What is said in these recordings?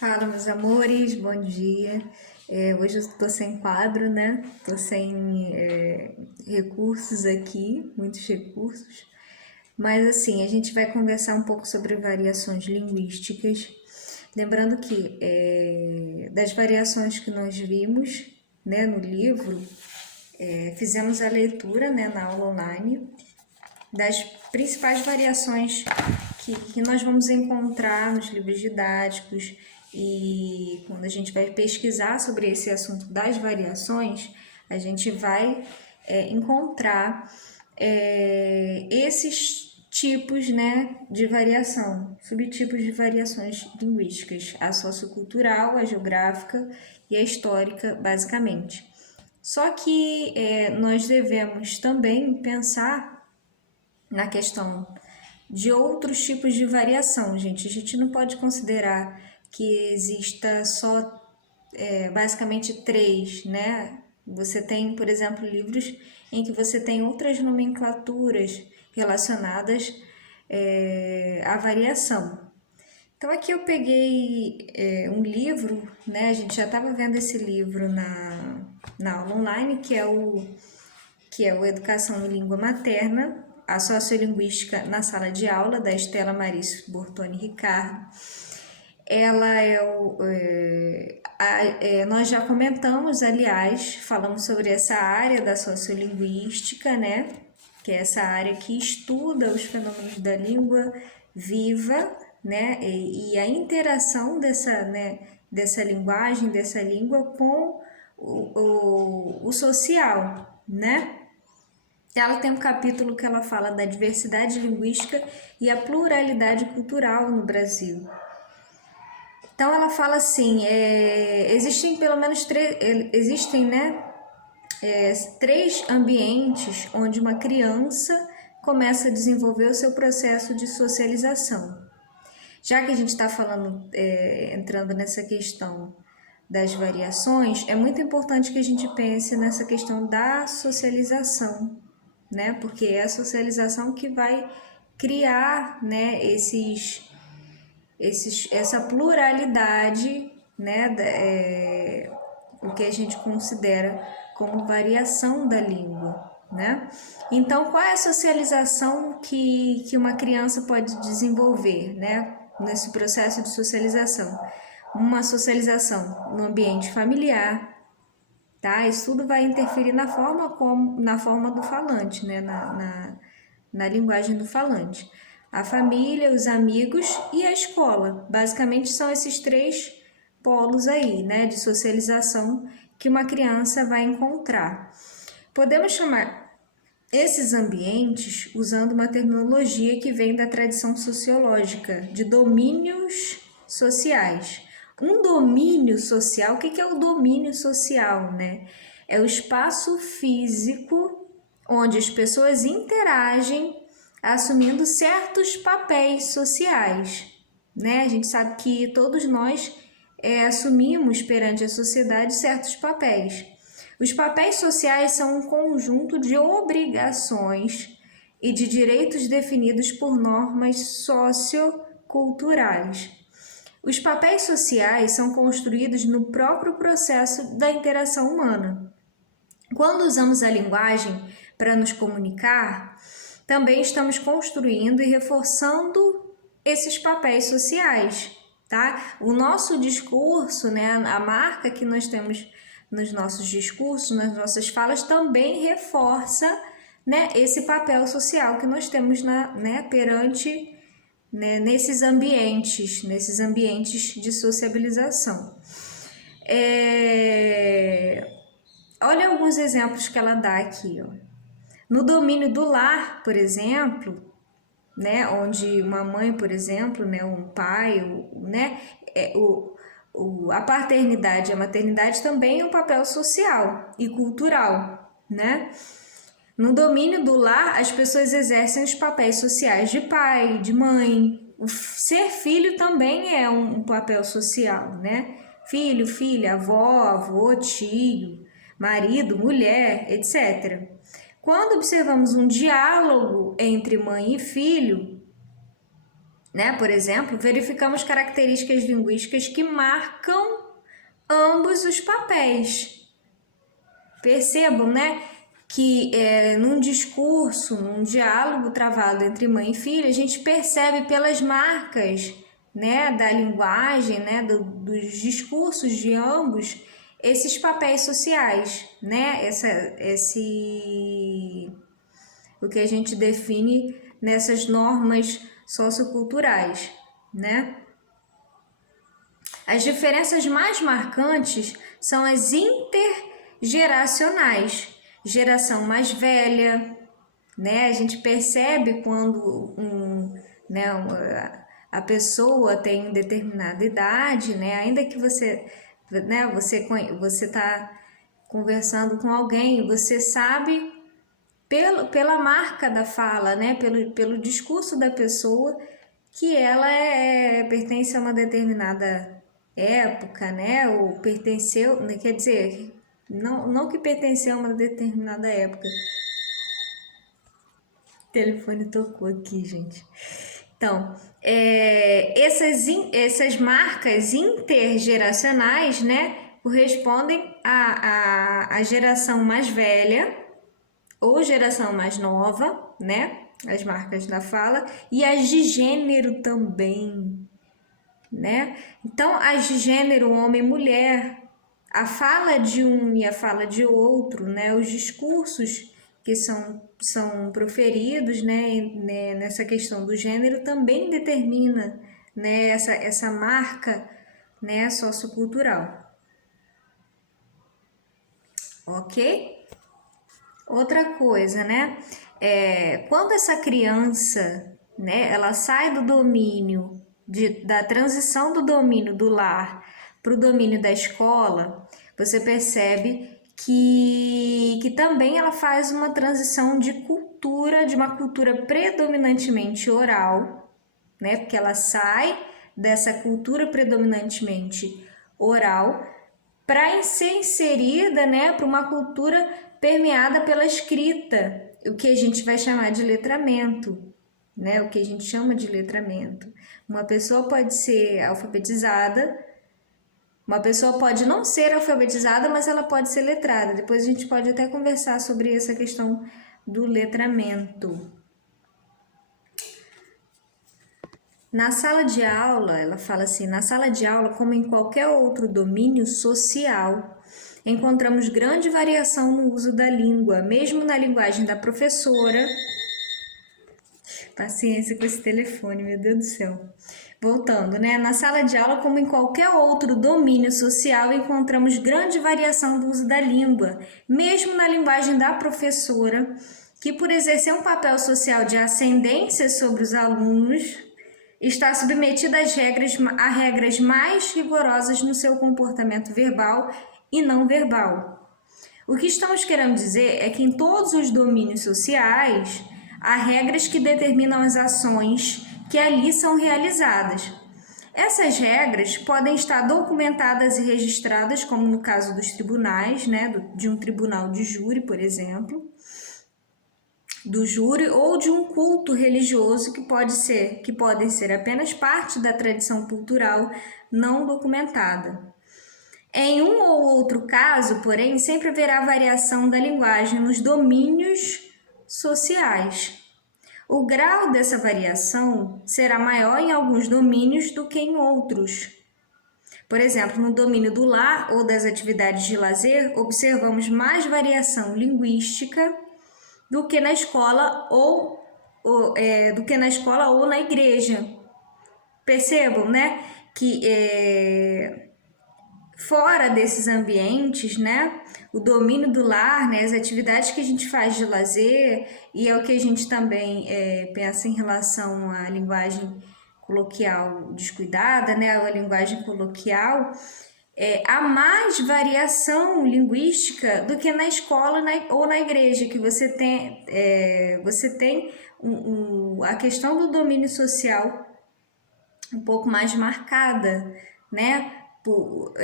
Fala, meus amores, bom dia. Hoje eu tô sem quadro, né? Tô sem recursos aqui, muitos recursos. Mas assim, a gente vai conversar um pouco sobre variações linguísticas. Lembrando que das variações que nós vimos, né, no livro, fizemos a leitura, né, na aula online das principais variações que nós vamos encontrar nos livros didáticos, e quando a gente vai pesquisar sobre esse assunto das variações, a gente vai encontrar esses tipos, né, de variação, subtipos de variações linguísticas, a sociocultural, a geográfica e a histórica, basicamente. Só que nós devemos também pensar na questão de outros tipos de variação, gente. A gente não pode considerar que exista só basicamente três, né? Você tem, por exemplo, livros em que você tem outras nomenclaturas relacionadas à variação. Então aqui eu peguei um livro, né? A gente já estava vendo esse livro na aula online, que é o Educação em Língua Materna, a Sociolinguística na Sala de Aula, da Estela Maris Bortoni Ricardo. Ela nós já comentamos, aliás, falamos sobre essa área da sociolinguística, né? Que é essa área que estuda os fenômenos da língua viva, né? E a interação dessa linguagem, dessa língua com o social, né? Ela tem um capítulo que ela fala da diversidade linguística e a pluralidade cultural no Brasil. Então ela fala assim, existem pelo menos três ambientes onde uma criança começa a desenvolver o seu processo de socialização. Já que a gente está falando, entrando nessa questão das variações, é muito importante que a gente pense nessa questão da socialização, né? Porque é a socialização que vai criar, né, essa pluralidade, né, o que a gente considera como variação da língua, né? Então, qual é a socialização que uma criança pode desenvolver, né, nesse processo de socialização? Uma socialização no ambiente familiar, tá? Isso tudo vai interferir na forma do falante, né? Na linguagem do falante. A família, os amigos e a escola. Basicamente são esses três polos aí, né? De socialização que uma criança vai encontrar. Podemos chamar esses ambientes usando uma terminologia que vem da tradição sociológica, de domínios sociais. Um domínio social, o que é o domínio social, né? É o espaço físico onde as pessoas interagem assumindo certos papéis sociais, né? A gente sabe que todos nós assumimos perante a sociedade certos papéis. Os papéis sociais são um conjunto de obrigações e de direitos definidos por normas socioculturais. Os papéis sociais são construídos no próprio processo da interação humana. Quando usamos a linguagem para nos comunicar, também estamos construindo e reforçando esses papéis sociais, tá? O nosso discurso, né, a marca que nós temos nos nossos discursos, nas nossas falas, também reforça, né, esse papel social que nós temos perante, né, nesses ambientes de sociabilização. Olha alguns exemplos que ela dá aqui, ó. No domínio do lar, por exemplo, né, onde uma mãe, por exemplo, né, um pai, né, a paternidade e a maternidade também é um papel social e cultural, né? No domínio do lar, as pessoas exercem os papéis sociais de pai, de mãe. O ser filho também é um papel social, né? Filho, filha, avó, avô, tio, marido, mulher, etc. Quando observamos um diálogo entre mãe e filho, né? Por exemplo, verificamos características linguísticas que marcam ambos os papéis. Percebam, né, que num discurso, num diálogo travado entre mãe e filha, a gente percebe pelas marcas, né, da linguagem, né, dos discursos de ambos, esses papéis sociais, né, o que a gente define nessas normas socioculturais, né? As diferenças mais marcantes são as intergeracionais. Geração mais velha, né? A gente percebe quando a pessoa tem determinada idade, né? Ainda que você está conversando com alguém, você sabe pela marca da fala, né? Pelo discurso da pessoa, que ela pertence a uma determinada época, né? Ou pertenceu, quer dizer, não que pertenceu a uma determinada época. O telefone tocou aqui, gente. Então, essas marcas intergeracionais, né, correspondem à geração mais velha ou geração mais nova, né, as marcas da fala, e as de gênero também, né? Então, as de gênero homem e mulher, a fala de um e a fala de outro, né, os discursos que são proferidos, né, nessa questão do gênero também determina, né, essa marca, né, sociocultural. Ok? Outra coisa, né, quando essa criança, né, ela sai do domínio, da transição do domínio do lar para o domínio da escola, você percebe que também ela faz uma transição de uma cultura predominantemente oral, né? Porque ela sai dessa cultura predominantemente oral para ser inserida, né, para uma cultura permeada pela escrita, o que a gente vai chamar de letramento, né? O que a gente chama de letramento. Uma pessoa pode ser alfabetizada, uma pessoa pode não ser alfabetizada, mas ela pode ser letrada. Depois a gente pode até conversar sobre essa questão do letramento. Na sala de aula, ela fala assim, na sala de aula, como em qualquer outro domínio social, encontramos grande variação no uso da língua, mesmo na linguagem da professora. Paciência com esse telefone, meu Deus do céu. Voltando, né? Na sala de aula, como em qualquer outro domínio social, encontramos grande variação do uso da língua, mesmo na linguagem da professora, que por exercer um papel social de ascendência sobre os alunos, está submetida a regras mais rigorosas no seu comportamento verbal e não verbal. O que estamos querendo dizer é que em todos os domínios sociais, há regras que determinam as ações que ali são realizadas. Essas regras podem estar documentadas e registradas, como no caso dos tribunais, né, de um tribunal de júri, por exemplo, do júri ou de um culto religioso que podem ser apenas parte da tradição cultural não documentada. Em um ou outro caso, porém, sempre haverá variação da linguagem nos domínios sociais. O grau dessa variação será maior em alguns domínios do que em outros. Por exemplo, no domínio do lar ou das atividades de lazer, observamos mais variação linguística do que na escola ou na igreja. Percebam, né, que fora desses ambientes, né, o domínio do lar, né, as atividades que a gente faz de lazer, e é o que a gente também pensa em relação à linguagem coloquial descuidada, né, a linguagem coloquial, há mais variação linguística do que na escola ou na igreja, que você tem a questão do domínio social um pouco mais marcada, né? Por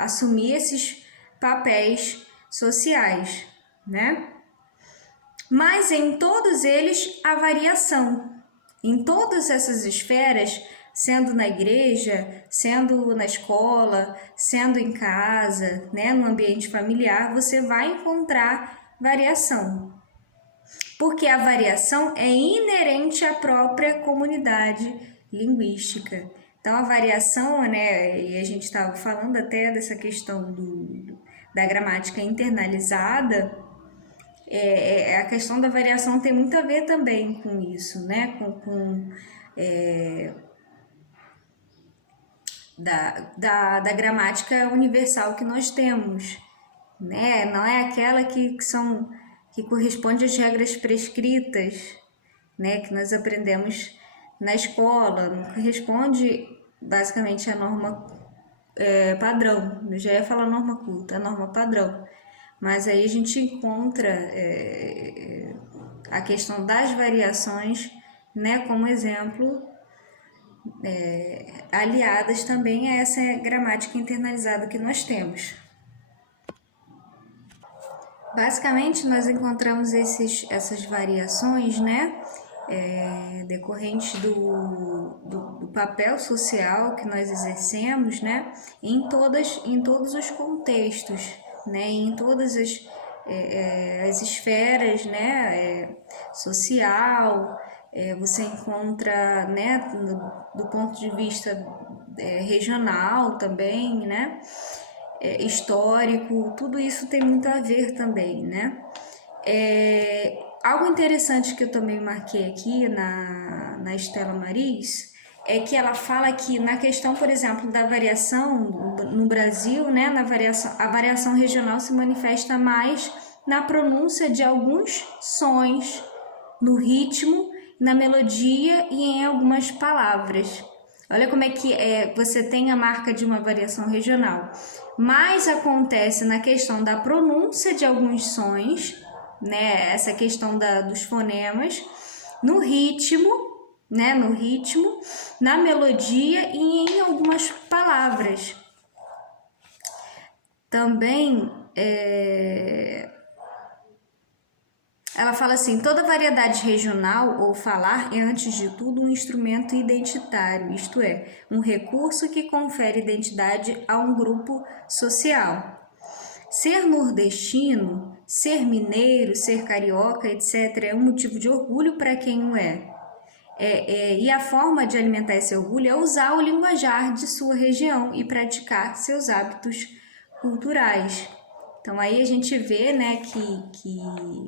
assumir esses papéis sociais, né? Mas em todos eles há variação. em todas essas esferas, sendo na igreja, sendo na escola, sendo em casa, né, no ambiente familiar, você vai encontrar variação. Porque a variação é inerente à própria comunidade linguística. Então, a variação, né, e a gente estava falando até dessa questão da gramática internalizada, a questão da variação tem muito a ver também com isso, né, da gramática universal que nós temos, né? Não é aquela que corresponde às regras prescritas, né? Que nós aprendemos na escola, não corresponde basicamente à norma padrão. Eu já ia falar norma culta, a norma padrão. Mas aí a gente encontra a questão das variações, né? Como exemplo, aliadas também a essa gramática internalizada que nós temos. Basicamente, nós encontramos essas variações, né, decorrentes do papel social que nós exercemos, né, em todos os contextos, né, em todas as esferas, né, social. Você encontra, né, do ponto de vista regional também, né, histórico, tudo isso tem muito a ver também, né? Algo interessante que eu também marquei aqui na Estela Maris é que ela fala que na questão, por exemplo, da variação no Brasil, né, a variação regional se manifesta mais na pronúncia de alguns sons, no ritmo, na melodia e em algumas palavras. Olha como é que você tem a marca de uma variação regional. Mas acontece na questão da pronúncia de alguns sons, né? Essa questão dos fonemas, no ritmo, né? No ritmo, na melodia e em algumas palavras. Também ela fala assim: toda variedade regional ou falar é, antes de tudo, um instrumento identitário, isto é, um recurso que confere identidade a um grupo social. Ser nordestino, ser mineiro, ser carioca, etc., é um motivo de orgulho para quem o é. E a forma de alimentar esse orgulho é usar o linguajar de sua região e praticar seus hábitos culturais. Então aí a gente vê, né, que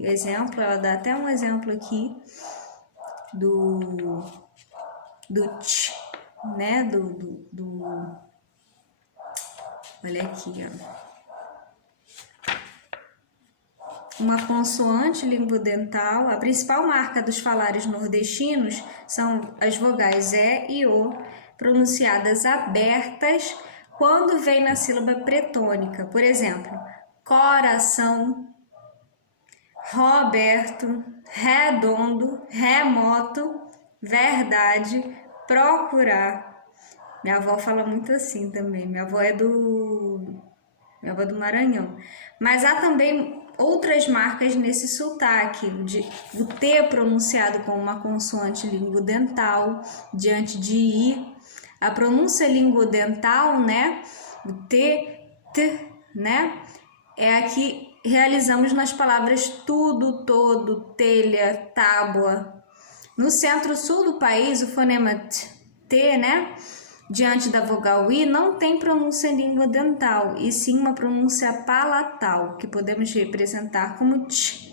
exemplo, ela dá até um exemplo aqui do tch, né, olha aqui, ó. Uma consoante linguodental, a principal marca dos falares nordestinos são as vogais E e O, pronunciadas abertas quando vem na sílaba pretônica. Por exemplo, coração, Roberto, redondo, remoto, verdade, procurar. Minha avó fala muito assim também. Minha avó é do Maranhão. Mas há também outras marcas nesse sotaque, o T pronunciado com uma consoante linguodental diante de I. A pronúncia linguodental, né? O T, né? É a que realizamos nas palavras tudo, todo, telha, tábua. No centro-sul do país, o fonema T, né, diante da vogal I, não tem pronúncia linguodental, e sim uma pronúncia palatal, que podemos representar como T.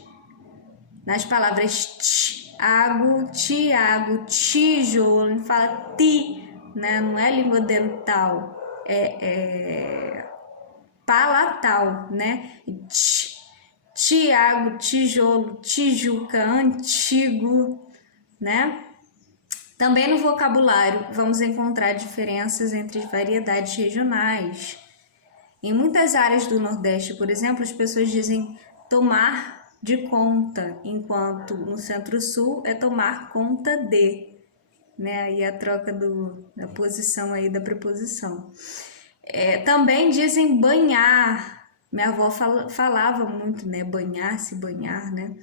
Nas palavras água, Tiago, tijolo, a gente fala ti, né, não é linguodental, é palatal, né? Tiago, tijolo, tijuca, antigo, né? Também no vocabulário vamos encontrar diferenças entre as variedades regionais. Em muitas áreas do Nordeste, por exemplo, as pessoas dizem tomar de conta, enquanto no Centro-Sul é tomar conta de, né? Aí a troca da posição aí da preposição. Também dizem banhar. Minha avó falava muito, né? Banhar, se banhar, né?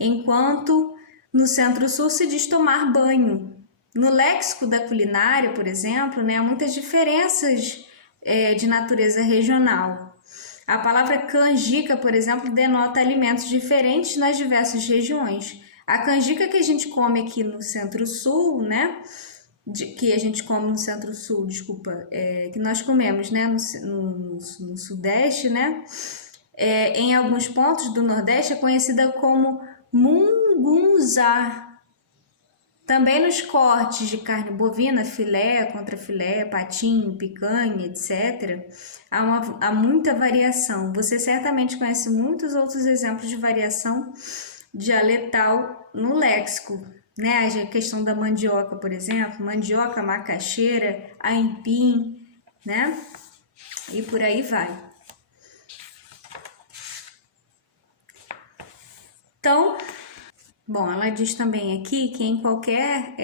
Enquanto no Centro-Sul se diz tomar banho, No léxico da culinária, por exemplo, né, há muitas diferenças de natureza regional. A palavra canjica, por exemplo, denota alimentos diferentes nas diversas regiões. A canjica que a gente come aqui no Centro-Sul, né, que a gente come no Centro-Sul, desculpa, que nós comemos, né, no Sudeste, né, em alguns pontos do Nordeste é conhecida como mungunzá. Também nos cortes de carne bovina, filé, contrafilé, patinho, picanha, etc., há muita variação. Você certamente conhece muitos outros exemplos de variação dialetal no léxico, né? A questão da mandioca, por exemplo, mandioca, macaxeira, aipim, né? E por aí vai. Então, bom, ela diz também aqui que em qualquer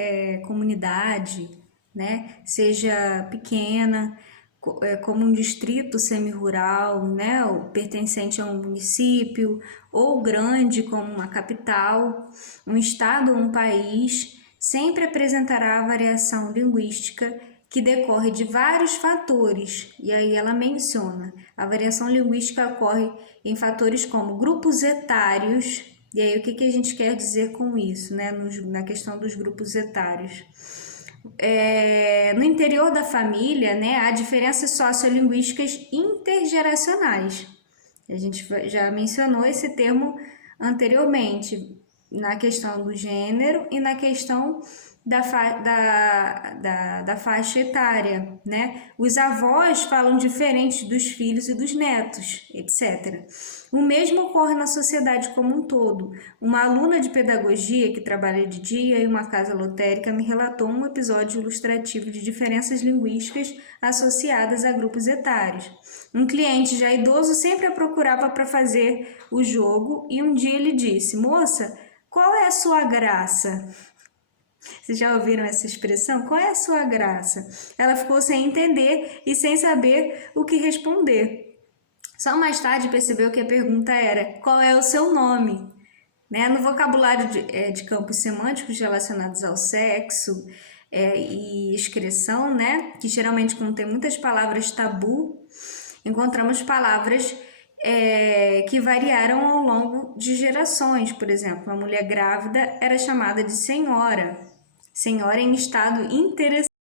comunidade, né, seja pequena, como um distrito semi-rural, né, ou pertencente a um município, ou grande como uma capital, um estado ou um país, sempre apresentará a variação linguística que decorre de vários fatores, e aí ela menciona, a variação linguística ocorre em fatores como grupos etários. E aí, o que a gente quer dizer com isso, né? Na questão dos grupos etários? No interior da família, né, há diferenças sociolinguísticas intergeracionais. A gente já mencionou esse termo anteriormente, na questão do gênero e na questão da faixa etária, né? Os avós falam diferente dos filhos e dos netos, etc. O mesmo ocorre na sociedade como um todo. Uma aluna de pedagogia que trabalha de dia em uma casa lotérica me relatou um episódio ilustrativo de diferenças linguísticas associadas a grupos etários. Um cliente já idoso sempre a procurava para fazer o jogo e um dia ele disse: "Moça, qual é a sua graça?" Vocês já ouviram essa expressão? Qual é a sua graça? Ela ficou sem entender e sem saber o que responder. Só mais tarde percebeu que a pergunta era: qual é o seu nome? Né? No vocabulário de campos semânticos relacionados ao sexo e excreção, né? Que geralmente contém muitas palavras tabu, encontramos palavras que variaram ao longo de gerações. Por exemplo, uma mulher grávida era chamada de senhora em estado interessante.